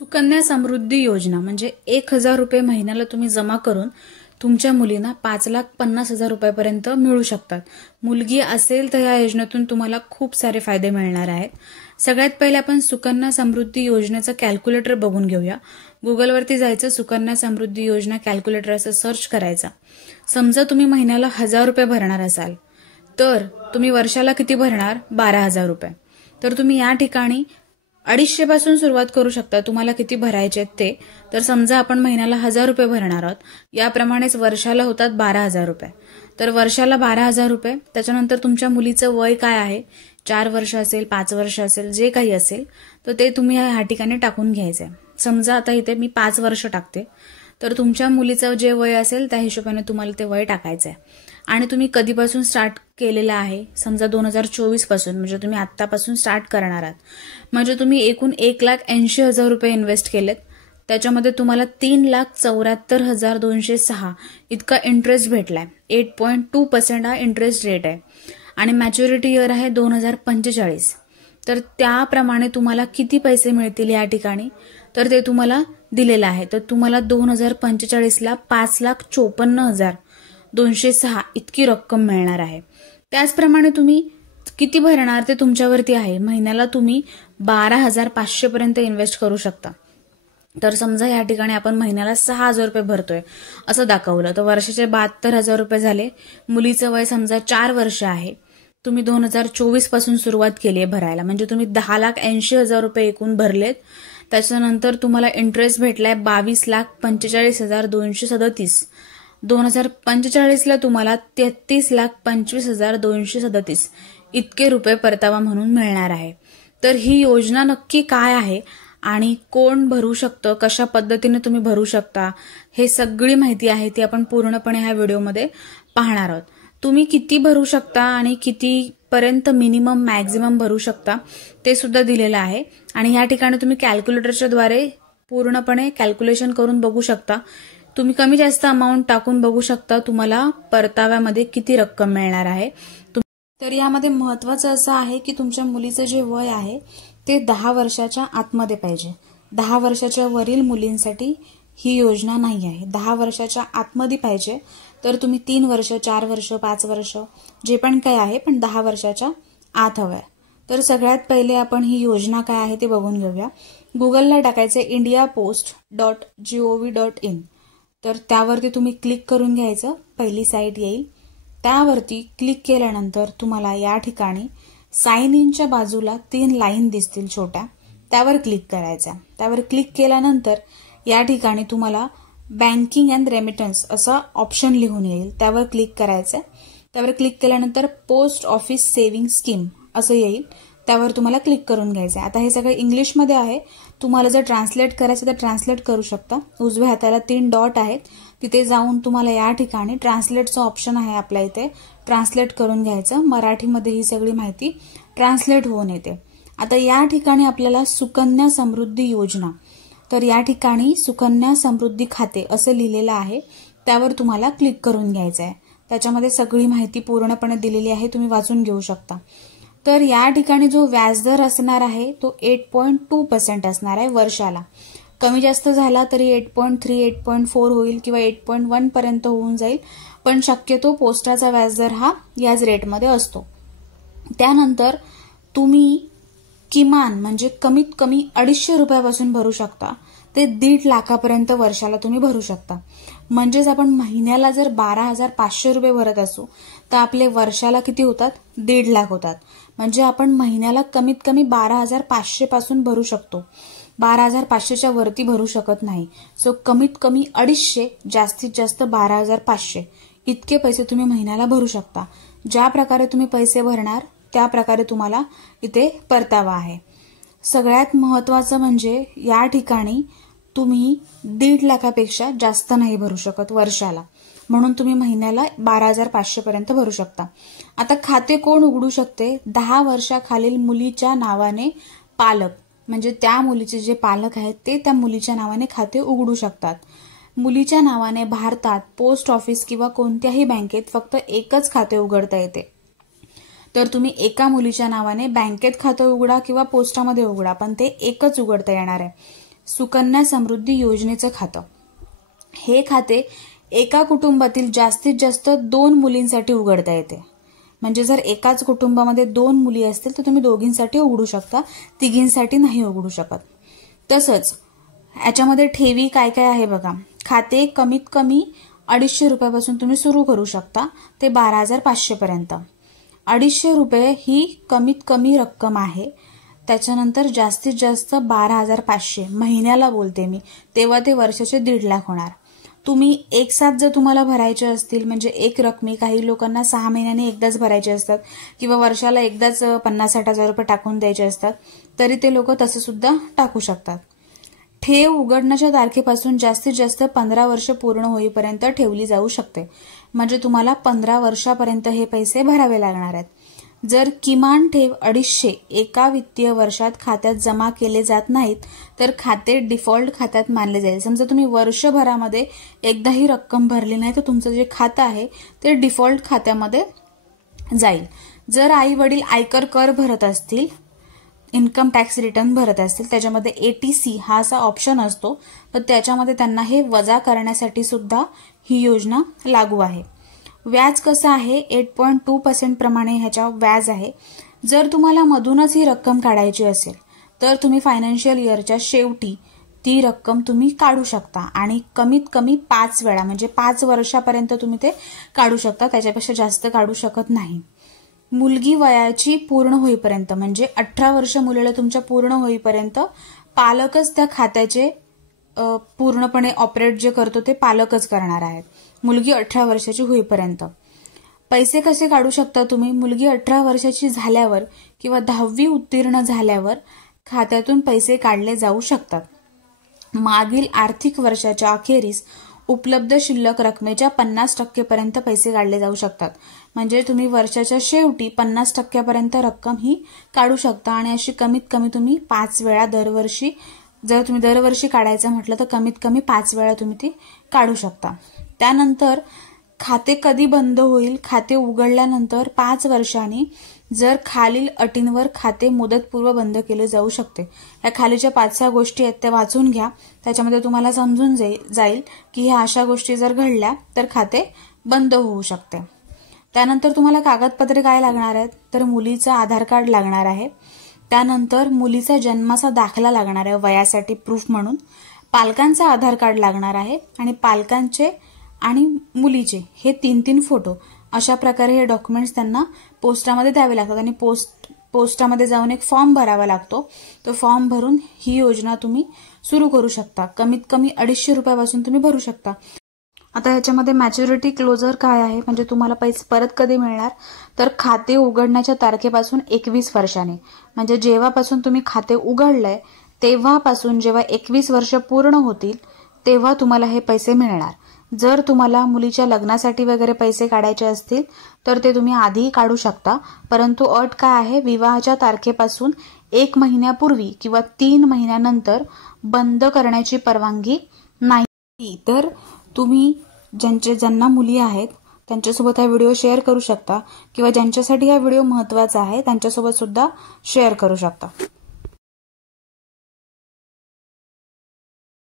सुकन्या समृद्धी योजना म्हणजे 1,000 रुपये महिन्याला तुम्ही जमा करून तुमच्या मुलींना 5,50,000 रुपयापर्यंत मिळू शकतात. मुलगी असेल तर या योजनेतून तुम्हाला खूप सारे फायदे मिळणार आहेत. सगळ्यात पहिले आपण सुकन्या समृद्धी योजनेचं कॅल्क्युलेटर बघून घेऊया. गुगलवरती जायचं, सुकन्या समृद्धी योजना कॅल्क्युलेटर असं सर्च करायचा. समजा तुम्ही महिन्याला 1,000 रुपये भरणार असाल तर तुम्ही वर्षाला किती भरणार? 12,000 रुपये. तर तुम्ही या ठिकाणी 250 पासून सुरुवात करू शकता. तुम्हाला किती भरायचे ते. तर समजा आपण महिन्याला 1,000 रुपये भरणार आहोत, याप्रमाणेच वर्षाला होतात 12,000 रुपये. तर वर्षाला 12,000 रुपये. त्याच्यानंतर तुमच्या मुलीचं वय काय आहे, 4 वर्ष असेल, 5 वर्ष असेल, जे काही असेल तर ते तुम्ही ह्या ठिकाणी टाकून घ्यायचंय. समजा आता इथे मी 5 वर्ष टाकते, तर तुमच्या मुलीचं जे वय असेल त्या हिशोबाने तुम्हाला ते वय टाकायचंय. आणि तुम्ही कधीपासून स्टार्ट केलेलं आहे, समजा 2024 पासून, म्हणजे तुम्ही आत्तापासून स्टार्ट करणार आहात. म्हणजे तुम्ही एकूण 1,80,000 रुपये इन्व्हेस्ट केलेत. त्याच्यामध्ये तुम्हाला 3,74,206 इतका इंटरेस्ट भेटलाय. 8.2% हा इंटरेस्ट रेट आहे. आणि मॅच्युरिटी इयर आहे 2045. तर त्याप्रमाणे तुम्हाला किती पैसे मिळतील या ठिकाणी, तर ते तुम्हाला दिलेलं आहे. तर तुम्हाला 2045ला 5,54,206 इतकी रक्कम मिळणार आहे. त्याचप्रमाणे तुम्ही किती भरणार ते तुमच्यावरती आहे. महिन्याला तुम्ही 12,500 पर्यंत इन्व्हेस्ट करू शकता. तर समजा या ठिकाणी आपण महिन्याला 6,000 रुपये भरतोय असं दाखवलं, तर वर्षाचे 72,000 रुपये झाले. मुलीचं वय समजा 4 वर्ष आहे, तुम्ही 2024 पासून सुरुवात केली आहे भरायला, म्हणजे तुम्ही 10,80,000 रुपये एकूण भरलेत. त्याच्यानंतर तुम्हाला इंटरेस्ट भेटलाय 22,45,237. 2045ला तुम्हाला 33,25,237 इतके रुपये परतावा म्हणून मिळणार आहे. तर ही योजना नक्की काय आहे आणि कोण भरू शकतं, कशा पद्धतीने तुम्ही भरू शकता, हे सगळी माहिती आहे ती आपण पूर्णपणे ह्या व्हिडिओमध्ये पाहणार आहोत. तुम्ही किती भरू शकता आणि कितीपर्यंत मिनिमम मॅक्झिमम भरू शकता ते सुद्धा दिलेलं आहे. आणि या ठिकाणी तुम्ही कॅल्क्युलेटरच्या द्वारे पूर्णपणे कॅल्क्युलेशन करून बघू शकता. तुम्ही कमी जास्त अमाऊंट टाकून बघू शकता तुम्हाला परताव्यामध्ये किती रक्कम मिळणार आहे. तर यामध्ये महत्वाचं असं आहे की तुमच्या मुलीचं जे वय आहे ते 10 वर्षाच्या आतमध्ये पाहिजे. 10 वर्षाच्या वरील मुलींसाठी ही योजना नाही आहे. 10 वर्षाच्या आतमध्ये पाहिजे. तर तुम्ही 3 वर्ष, 4 वर्ष, 5 वर्ष जे पण काही आहे, पण 10 वर्षाच्या आत हवंय. तर सगळ्यात पहिले आपण ही योजना काय आहे ते बघून घेऊया. गुगलला टाकायचे indiapost.gov.in. तर त्यावरती तुम्ही क्लिक करून घ्यायचं. पहिली साईट येईल. त्यावरती क्लिक केल्यानंतर तुम्हाला या ठिकाणी साइन इनच्या बाजूला 3 लाईन दिसतील छोट्या, त्यावर क्लिक करायचं. त्यावर क्लिक केल्यानंतर या ठिकाणी तुम्हाला बँकिंग अँड रेमिटन्स असा ऑप्शन लिहून येईल. त्यावर क्लिक करायचं. त्यावर क्लिक केल्यानंतर पोस्ट ऑफिस सेव्हिंग स्कीम असं येईल. त्यावर तुम्हाला क्लिक करून घ्यायचं. आता हे सगळं इंग्लिशमध्ये आहे. तुम्हाला जर ट्रान्सलेट करायचं तर ट्रान्सलेट करू शकता. उजव्या हाताला 3 डॉट आहेत, तिथे जाऊन तुम्हाला या ठिकाणी ट्रान्सलेटचं ऑप्शन आहे आपल्या इथे, ट्रान्सलेट करून घ्यायचं. मराठीमध्ये ही सगळी माहिती ट्रान्सलेट होऊन येते. आता या ठिकाणी आपल्याला सुकन्या समृद्धी योजना, तर या ठिकाणी सुकन्या समृद्धी खाते असं लिहिलेलं आहे. त्यावर तुम्हाला क्लिक करून घ्यायचं आहे. त्याच्यामध्ये सगळी माहिती पूर्णपणे दिलेली आहे, तुम्ही वाचून घेऊ शकता. तर या ठिकाणी जो व्याजदर असणार आहे तो 8.2% असणार आहे वर्षाला. कमी जास्त झाला तरी 8.3, 8.4 होईल किंवा 8.1 पर्यंत होऊन जाईल, पण शक्यतो पोस्टाचा व्याजदर हा याच रेटमध्ये असतो. त्यानंतर तुम्ही किमान म्हणजे कमीत कमी 250 रुपयापासून भरू शकता ते 1.5 लाखापर्यंत वर्षाला तुम्ही भरू शकता. म्हणजेच आपण महिन्याला जर 12,500 रुपये भरत असू तर आपले वर्षाला किती होतात? 1.5 लाख होतात. म्हणजे आपण महिन्याला कमीत कमी 12,500 पासून भरू शकतो. 12,500च्या वरती भरू शकत नाही. सो कमीत कमी 250, जास्तीत जास्त 12,500 इतके पैसे तुम्ही महिन्याला भरू शकता. ज्या प्रकारे तुम्ही पैसे भरणार त्या प्रकारे तुम्हाला इथे परतावा आहे. सगळ्यात महत्वाचं म्हणजे या ठिकाणी तुम्ही 1.5 लाखापेक्षा जास्त नाही भरू शकत वर्षाला, म्हणून तुम्ही महिन्याला 12,500 पर्यंत भरू शकता. आता खाते कोण उघडू शकते? 10 वर्षाखालील मुलीच्या नावाने पालक, म्हणजे त्या मुलीचे जे पालक आहेत ते त्या मुलीच्या नावाने खाते उघडू शकतात. मुलीच्या नावाने भारतात पोस्ट ऑफिस किंवा कोणत्याही बँकेत फक्त एकच खाते उघडता येते. तर तुम्ही एका मुलीच्या नावाने बँकेत खातं उघडा किंवा पोस्टामध्ये उघडा, पण ते एकच उघडता येणार आहे. सुकन्या समृद्धी योजनेचं खातं. हे खाते एका कुटुंबातील जास्तीत जास्त 2 मुलींसाठी उघडता येते. म्हणजे जर एकाच कुटुंबामध्ये 2 मुली असतील तर तुम्ही दोघींसाठी उघडू शकता, तिघींसाठी नाही उघडू शकत. तसंच याच्यामध्ये ठेवी काय काय आहे बघा. खाते कमीत कमी 250 रुपयापासून तुम्ही सुरू करू शकता ते 12,500 पर्यंत. 250 रुपये ही कमीत कमी रक्कम आहे. त्याच्यानंतर जास्तीत जास्त 12,500 महिन्याला बोलते मी, तेव्हा ते वर्षाचे 1.5 लाख होणार. तुम्ही एक साथ जर तुम्हाला भरायचे असतील, म्हणजे एक रकमी, काही लोकांना 6 महिन्यांनी एकदाच भरायचे असतात किंवा वर्षाला एकदाच 50-60 हजार रुपये टाकून द्यायचे असतात, तरी ते लोक तसं सुद्धा टाकू शकतात. ठेव उघडण्याच्या तारखेपासून जास्तीत जास्त 15 वर्ष पूर्ण होईपर्यंत ठेवली जाऊ शकते. म्हणजे तुम्हाला 15 वर्षापर्यंत हे पैसे भरावे लागणार आहेत. जर किमान ठेव 250 एका वित्तीय वर्षात खात्यात जमा केले जात नाहीत तर खाते डिफॉल्ट खात्यात मानले जाईल. समजा तुम्ही वर्षभरामध्ये एकदाही रक्कम भरली नाही तर तुमचं जे खातं आहे ते डिफॉल्ट खात्यामध्ये जाईल. जर आई वडील आयकर कर भरत असतील, इन्कम टॅक्स रिटर्न भरत असतील, त्याच्यामध्ये ATC हा असा ऑप्शन असतो, तर त्याच्यामध्ये त्यांना हे वजा करण्यासाठी सुद्धा ही योजना लागू आहे. व्याज कसं आहे, 8.2% प्रमाणे ह्याच्या व्याज आहे. जर तुम्हाला मधूनच ही रक्कम काढायची असेल तर तुम्ही फायनान्शियल इयरच्या शेवटी ती रक्कम तुम्ही काढू शकता आणि कमीत कमी 5 वेळा, म्हणजे 5 वर्षापर्यंत तुम्ही ते काढू शकता, त्याच्यापेक्षा जास्त काढू शकत नाही. मुलगी वयाची पूर्ण होईपर्यंत, म्हणजे 18 वर्ष मुलीला तुमच्या पूर्ण होईपर्यंत पालकच त्या खात्याचे पूर्णपणे ऑपरेट जे करतो ते पालकच करणार आहेत. मुलगी 18 वर्षाची होईपर्यंत. पैसे कसे काढू शकता तुम्ही, मुलगी 18 वर्षाची झाल्यावर किंवा 10वी उत्तीर्ण झाल्यावर खात्यातून पैसे काढले जाऊ शकतात. मागील आर्थिक वर्षाच्या अखेरीस उपलब्ध शिल्लक रकमेच्या 50% पर्यंत पैसे काढले जाऊ शकतात. म्हणजे तुम्ही वर्षाच्या शेवटी 50% पर्यंत रक्कम ही काढू शकता आणि अशी कमीत कमी तुम्ही 5 वेळा दरवर्षी, जर तुम्ही दरवर्षी काढायचं म्हटलं तर कमीत कमी 5 वेळा तुम्ही ती काढू शकता. त्यानंतर खाते कधी बंद होईल, खाते उघडल्यानंतर 5 वर्षांनी जर खालील अटींवर खाते मुदतपूर्व बंद केले जाऊ शकते. या खालीच्या 5-6 गोष्टी आहेत त्या वाचून घ्या, त्याच्यामध्ये तुम्हाला समजून जाईल की ह्या अशा गोष्टी जर घडल्या तर खाते बंद होऊ शकते. त्यानंतर तुम्हाला कागदपत्रे काय लागणार आहेत, तर मुलीचं आधार कार्ड लागणार आहे. त्यानंतर मुलीचा जन्माचा दाखला लागणार आहे वयासाठी प्रूफ म्हणून. पालकांचा आधार कार्ड लागणार आहे आणि पालकांचे आणि मुलीचे हे 3-3 फोटो. अशा प्रकारे हे डॉक्युमेंट्स त्यांना पोस्टामध्ये द्यावे लागतात आणि पोस्टामध्ये जाऊन एक फॉर्म भरावा लागतो. तो फॉर्म भरून ही योजना तुम्ही सुरू करू शकता. कमीत कमी 250 रुपयापासून तुम्ही भरू शकता. आता ह्याच्यामध्ये मॅच्युरिटी क्लोजर काय आहे, म्हणजे तुम्हाला पैसे परत कधी मिळणार, तर खाते उघडण्याच्या तारखेपासून 21 वर्षाने, म्हणजे जेव्हापासून तुम्ही खाते उघडलंय तेव्हापासून जेव्हा 21 वर्ष पूर्ण होतील तेव्हा तुम्हाला हे पैसे मिळणार. जर तुम्हाला मुलीच्या लग्नासाठी वगैरे पैसे काढायचे असतील तर ते तुम्ही आधी काढू शकता, परंतु अट काय आहे, विवाहाच्या तारखेपासून 1 महिन्यापूर्वी किंवा 3 महिन्यानंतर बंद करण्याची परवानगी नाही. तर तुम्ही ज्यांना मुली आहेत त्यांच्यासोबत हा व्हिडिओ शेअर करू शकता किंवा ज्यांच्यासाठी हा व्हिडिओ महत्त्वाचा आहे त्यांच्यासोबत सुद्धा शेअर करू शकता.